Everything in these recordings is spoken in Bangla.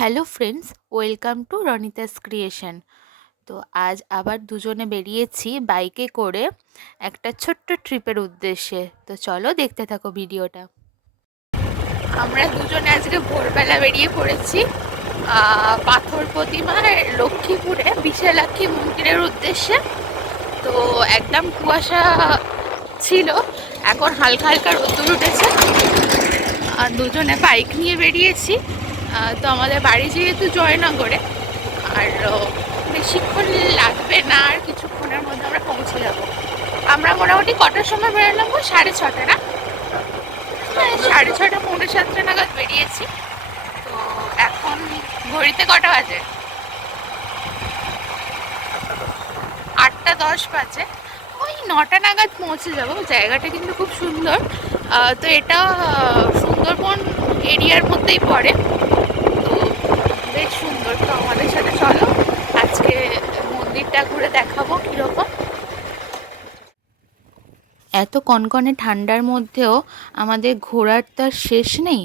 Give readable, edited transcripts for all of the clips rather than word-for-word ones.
Hello friends, welcome to Ronita's creation. তো আজ আবার দুজনে বেরিয়েছি বাইকে করে একটা ছোট্ট ট্রিপের উদ্দেশ্যে। তো চলো দেখতে থাকো ভিডিওটা। আমরা দুজনে আজকে ভোরবেলা বেরিয়ে পড়েছি পাথর প্রতিমার লক্ষ্মীপুরে বিশালাক্ষী মন্দিরের উদ্দেশ্যে। তো একদম কুয়াশা ছিল, এখন হালকা হালকা রোদ্দুর উঠেছে। দুজনে বাইক নিয়ে বেরিয়েছি। তো আমাদের বাড়ি যেহেতু জয়নগরে, আর বেশিক্ষণ লাগবে না, আর কিছুক্ষণের মধ্যে আমরা পৌঁছে যাব। আমরা মোটামুটি কটার সময় বেরোলাম? 6:30 না? হ্যাঁ, 6:30 7:30 নাগাদ বেরিয়েছি। তো এখন ঘড়িতে কটা বাজে? 8:10 বাজে। ওই 9টা নাগাদ পৌঁছে যাব। জায়গাটা কিন্তু খুব সুন্দর। তো এটা সুন্দরবন এরিয়ার মধ্যেই পড়ে। তো বেশ সুন্দর। তো আমাদের সাথে চলো, আজকে মন্দিরটা ঘুরে দেখাবো কীরকম। এত কনকনে ঠান্ডার মধ্যেও আমাদের ঘোরার তার শেষ নেই।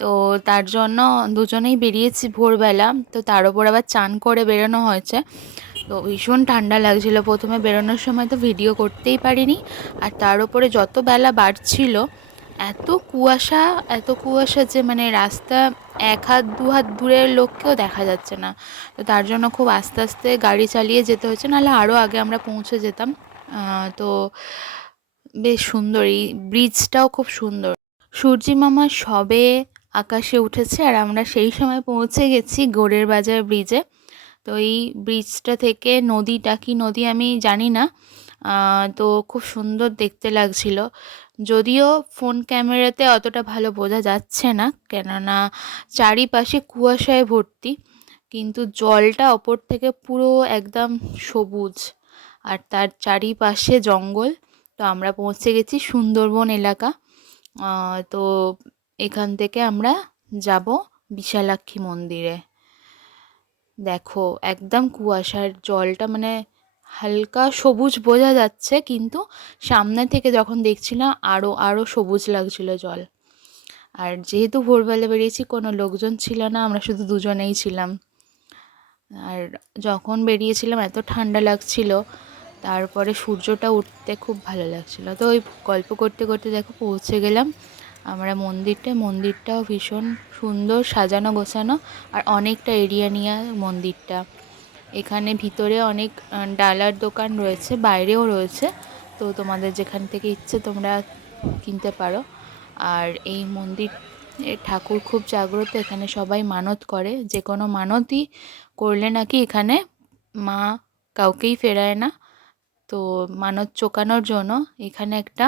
তো তার জন্য দুজনেই বেরিয়েছি ভোরবেলা। তো তার উপর আবার চান করে বেরোনো হয়েছে। তো ভীষণ ঠান্ডা লাগছিল। প্রথমে বেরোনোর সময় তো ভিডিও করতেই পারিনি। আর তার উপরে যত বেলা বাড়ছিল এত কুয়াশা, এত কুয়াশা যে মানে রাস্তা 1 হাত 2 হাত দূরের লোককেও দেখা যাচ্ছে না। তো তার জন্য খুব আস্তে আস্তে গাড়ি চালিয়ে যেতে হচ্ছে, নাহলে আরও আগে আমরা পৌঁছে যেতাম। তো বেশ সুন্দর, এই ব্রিজটাও খুব সুন্দর। সূর্যি মামা সবে আকাশে উঠেছে আর আমরা সেই সময় পৌঁছে গেছি গোড়ের বাজার ব্রিজে। তো এই ব্রিজটা থেকে নদীটা কি নদী আমি জানি না, তো খুব সুন্দর দেখতে লাগছিল। যদিও ফোন ক্যামেরাতে অতটা ভালো বোঝা যাচ্ছে না, কেননা চারিপাশে কুয়াশায় ভর্তি, কিন্তু জলটা ওপর থেকে পুরো একদম সবুজ, আর তার চারিপাশে জঙ্গল। তো আমরা পৌঁছে গেছি সুন্দরবন এলাকা। তো এখান থেকে আমরা যাব বিশালাক্ষী মন্দিরে। দেখো একদম কুয়াশার জলটা মানে হালকা সবুজ বোঝা যাচ্ছে, কিন্তু সামনে থেকে যখন দেখছিলাম আরও আরও সবুজ লাগছিল জল। আর যেহেতু ভোরবেলা বেরিয়েছি, কোনো লোকজন ছিল না, আমরা শুধু দুজনেই ছিলাম। আর যখন বেরিয়েছিলাম এত ঠান্ডা লাগছিল, তারপরে সূর্যটা উঠতে খুব ভালো লাগছিল। তো ওই গল্প করতে করতে দেখো পৌঁছে গেলাম আমরা মন্দিরটাও ভীষণ সুন্দর, সাজানো গোছানো, আর অনেকটা এরিয়া নিয়ে মন্দিরটা। এখানে ভিতরে অনেক ডালার দোকান রয়েছে, বাইরেও রয়েছে। তো তোমাদের যেখান থেকে ইচ্ছে তোমরা কিনতে পারো। আর এই মন্দির ঠাকুর খুব জাগ্রত। এখানে সবাই মানত করে, যে কোনো মানতই করলে নাকি এখানে মা কাউকেই ফেরায় না। তো মানত চোকানোর জন্য এখানে একটা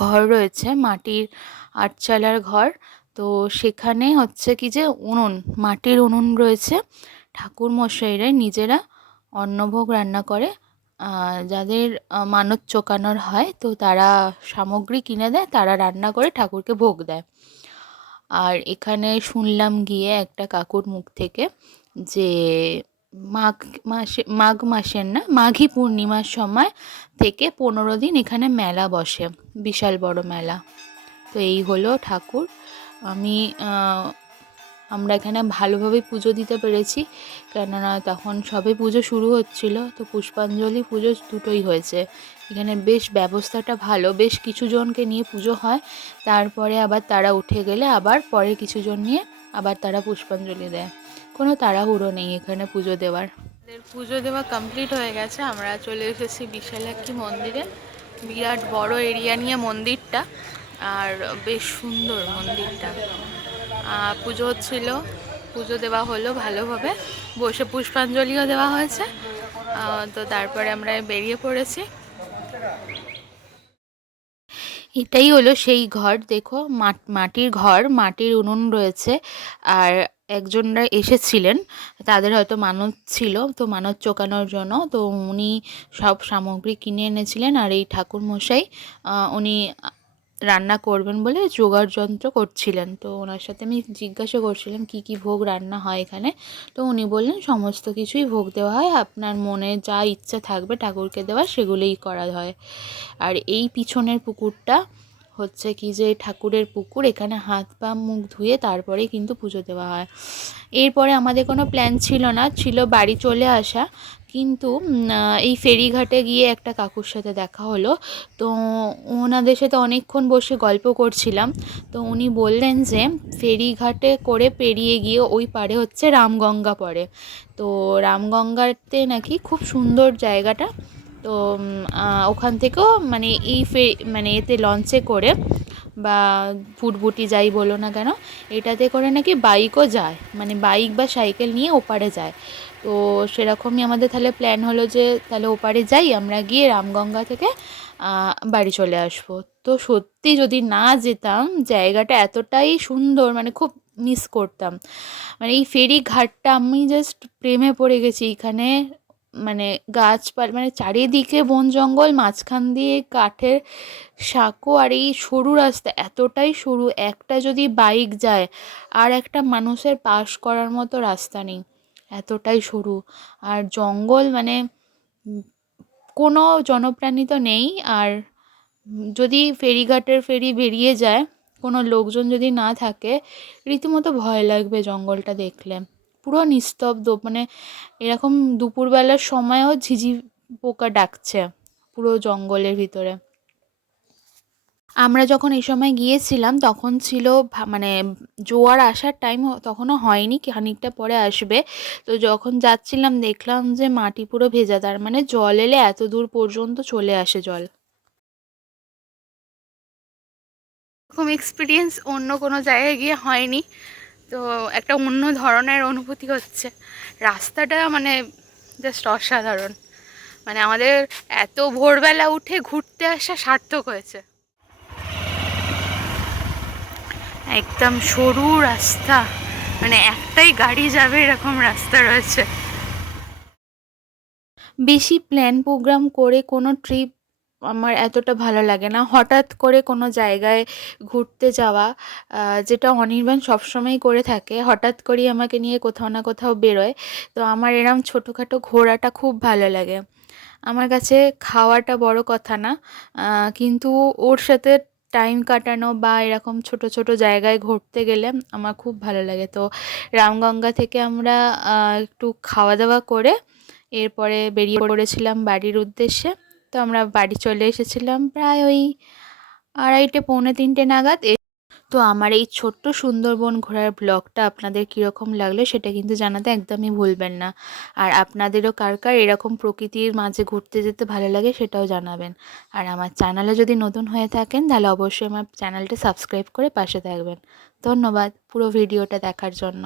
ঘর রয়েছে, মাটির আটচালার ঘর। তো সেখানে হচ্ছে কি যে উনুন, মাটির উনুন রয়েছে। ঠাকুর মশাইরা নিজেরা অন্নভোগ রান্না করে। যাদের মানত চোকানোর হয় তো তারা সামগ্রী কিনে দেয়, তারা রান্না করে ঠাকুরকে ভোগ দেয়। আর এখানে শুনলাম গিয়ে একটা কাকুর মুখ থেকে যে মাঘ মাসের না, মাঘী পূর্ণিমার সময় থেকে 15 দিন এখানে মেলা বসে, বিশাল বড় মেলা। তো এই হলো ঠাকুর। আমি আমরা এখানে ভালোভাবে পুজো দিতে পেরেছি, কেননা তখন সবে পুজো শুরু হচ্ছিল। তো পুষ্পাঞ্জলি পুজো দুটোই হয়েছে। এখানে বেশ ব্যবস্থাটা ভালো, বেশ কিছু জনকে নিয়ে পুজো হয়, তারপরে আবার তারা উঠে গেলে আবার পরে কিছুজন নিয়ে আবার তারা পুষ্পাঞ্জলি দেয়। কোনো তাড়াহুড়ো নেই এখানে পুজো দেওয়ার। পুজো দেওয়া কমপ্লিট হয়ে গেছে, আমরা চলে এসেছি বিশালাক্ষী মন্দিরে। বিরাট বড় এরিয়া নিয়ে মন্দিরটা, আর বেশ সুন্দর মন্দিরটা। পুজো হচ্ছিল, পুজো দেওয়া হলো ভালোভাবে, বসে পুষ্পাঞ্জলিও দেওয়া হয়েছে। তো তারপরে আমরা বেরিয়ে পড়েছি। এটাই হলো সেই ঘর। দেখো মাটির ঘর, মাটির উনুন রয়েছে। আর একজনরা এসেছিলেন, তাদের হয়তো মানত ছিল, তো মানত চোকানোর জন্য তো উনি সব সামগ্রী কিনে এনেছিলেন। আর এই ঠাকুর মশাই উনি রান্না করবেন বলে জোগাড় যন্ত্র করছিলেন। তো ওনার সাথে আমি জিজ্ঞাসা করছিলাম কি কি ভোগ রান্না হয় এখানে। তো উনি বললেন সমস্ত কিছুই ভোগ দেওয়া হয়, আপনার মনে যা ইচ্ছা থাকবে ঠাকুরকে দেওয়ার সেগুলোই করা হয়। আর এই পিছনের পুকুরটা হচ্ছে কি যে ঠাকুরের পুকুর, এখানে হাত পা মুখ ধুয়ে তারপরে কিন্তু পুজো দেওয়া হয়। এরপরে আমাদের কোনো প্ল্যান ছিল না, ছিল বাড়ি চলে আসা, কিন্তু এই ফেরিঘাটে গিয়ে একটা কাকুর সাথে দেখা হলো। তো ওনাদের সাথে অনেকক্ষণ বসে গল্প করছিলাম। তো উনি বললেন যে ফেরিঘাটে করে পেরিয়ে গিয়ে ওই পারে হচ্ছে রামগঙ্গা পড়ে। তো রামগঙ্গাতে নাকি খুব সুন্দর জায়গাটা। তো ওখান থেকেও মানে মানে এতে লঞ্চে করে বা ফুটবুটি যাই বলো না কেন, এটাতে করে নাকি বাইকও যায়, মানে বাইক বা সাইকেল নিয়ে ওপারে যায়। তো সেরকমই আমাদের তাহলে প্ল্যান হলো যে তাহলে ওপারে যাই, আমরা গিয়ে রামগঙ্গা থেকে বাড়ি চলে আসবো। তো সত্যি যদি না যেতাম, জায়গাটা এতটাই সুন্দর, মানে খুব মিস করতাম। মানে এই ফেরি ঘাটটা আমি জাস্ট প্রেমে পড়ে গেছি এখানে। মানে গাছপালা, মানে চারিদিকে বন জঙ্গল, মাঝখান দিয়ে কাঠের সাঁকো, আর এই সরু রাস্তা, এতটাই সরু, একটা যদি বাইক যায় আর একটা মানুষের পাস করার মতো রাস্তা নেই, এতটাই সরু। আর জঙ্গল, মানে কোনো জনপ্রাণী তো নেই। আর যদি ফেরিঘাটের ফেরি বেরিয়ে যায়, কোনো লোকজন যদি না থাকে, রীতিমতো ভয় লাগবে জঙ্গলটা দেখলে। পুরো নিস্তব্ধ, মানে এরকম দুপুরবেলার সময়ও ঝিঝি পোকা ডাকছে পুরো জঙ্গলের ভিতরে। আমরা যখন এই সময় গিয়েছিলাম তখন ছিল মানে জোয়ার আসার টাইম তখনও হয়নি, খানিকটা পরে আসবে। তো যখন যাচ্ছিলাম দেখলাম যে মাটি পুরো ভেজা, তার মানে জল এলে এত দূর পর্যন্ত চলে আসে জল। এরকম এক্সপিরিয়েন্স অন্য কোনো জায়গায় গিয়ে হয়নি। তো একটা অন্য ধরনের অনুভূতি হচ্ছে। রাস্তাটা মানে জাস্ট অসাধারণ। মানে আমাদের এত ভোরবেলা উঠে ঘুরতে আসা সার্থক হয়েছে। একদম সরু রাস্তা, মানে একটাই গাড়ি যাবে এরকম রাস্তা রয়েছে। বেশি প্ল্যান প্রোগ্রাম করে কোনো ট্রিপ আমার এতটা ভালো লাগে না। হঠাৎ করে কোনো জায়গায় ঘুরতে যাওয়া, যেটা অনির্বাণ সবসময় করে থাকে, হঠাৎ করেই আমাকে নিয়ে কোথাও না কোথাও বেরোয়। তো আমার এরম ছোটোখাটো ঘোরাটা খুব ভালো লাগে। আমার কাছে খাওয়াটা বড় কথা না, কিন্তু ওর সাথে টাইম কাটানো বা এরকম ছোট ছোট জায়গায় ঘুরতে গেলে আমার খুব ভালো লাগে। তো রামগঙ্গা থেকে আমরা একটু খাওয়া দাওয়া করে এরপরে বেরিয়ে পড়েছিলাম বাড়ির উদ্দেশ্যে। তো আমরা বাড়ি চলে এসেছিলাম প্রায় ওই 2:30 পৌনে 3টে নাগাদ। তো আমার এই ছোট্ট সুন্দরবন ঘোরার ব্লগটা আপনাদের কীরকম লাগলো সেটা কিন্তু জানাতে একদমই ভুলবেন না। আর আপনাদেরও কার কার এরকম প্রকৃতির মাঝে ঘুরতে যেতে ভালো লাগে সেটাও জানাবেন। আর আমার চ্যানেলে যদি নতুন হয়ে থাকেন তাহলে অবশ্যই আমার চ্যানেলটা সাবস্ক্রাইব করে পাশে থাকবেন। ধন্যবাদ পুরো ভিডিওটা দেখার জন্য।